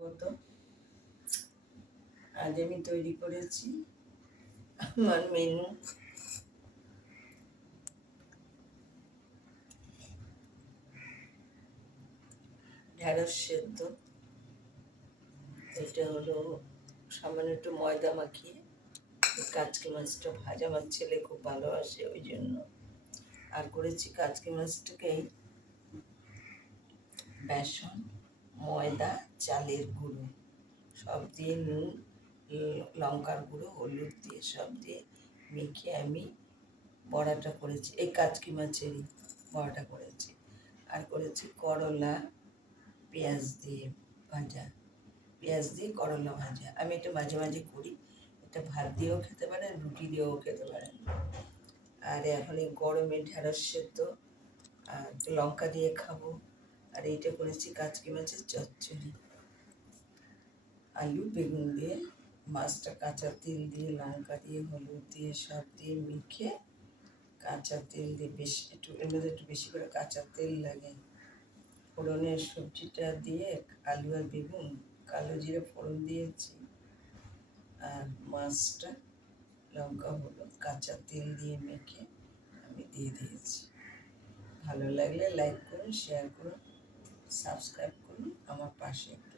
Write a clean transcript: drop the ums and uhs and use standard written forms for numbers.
তো আজ আমি তৈরি করেছি আমার মেনু। ঢেঁড়স সেদ্ধ, এটা হলো সামান্য একটু ময়দা মাখিয়ে কাচকি মাছটা ভাজা, আমার ছেলে খুব ভালোবাসে ওই জন্য। আর করেছি কাচকি মাছটাকেই বেসন, ময়দা, চালের গুঁড়ো সব দিয়ে, নুন, লঙ্কার গুঁড়ো, হলুদ দিয়ে সব দিয়ে মেখে আমি বড়াটা করেছি। এই কাচকি মাছেরই বড়াটা করেছি। আর করেছি করলা পেঁয়াজ দিয়ে ভাজা, পেঁয়াজ দিয়ে করলা ভাজা। আমি এটা মাঝে মাঝে করি, এটা ভাত দিয়েও খেতে পারেন, রুটি দিয়েও খেতে পারেন। আর এখন এই গরমে ঢেঁড়স সেদ্ধ আর লঙ্কা দিয়ে খাবো। আর এইটা করেছি কাচকি মাছের চচ্চড়ি, আলু বেগুন দিয়ে, মাছটা কাঁচা তেল দিয়ে, লঙ্কা দিয়ে, হলুদ দিয়ে সব দিয়ে মেখে কাঁচা তেল দিয়ে, বেশি একটু এর মধ্যে একটু বেশি করে কাঁচা তেল লাগে। ফোড়নের সবজিটা দিয়ে আলু আর বেগুন কালো জিরে ফোড়ন দিয়েছি, আর মাছটা লঙ্কা হলুদ কাঁচা তেল দিয়ে মেখে আমি দিয়ে দিয়েছি। ভালো লাগলে লাইক করুন, শেয়ার করুন, সাবস্ক্রাইব করুন, আমার পাশে একটু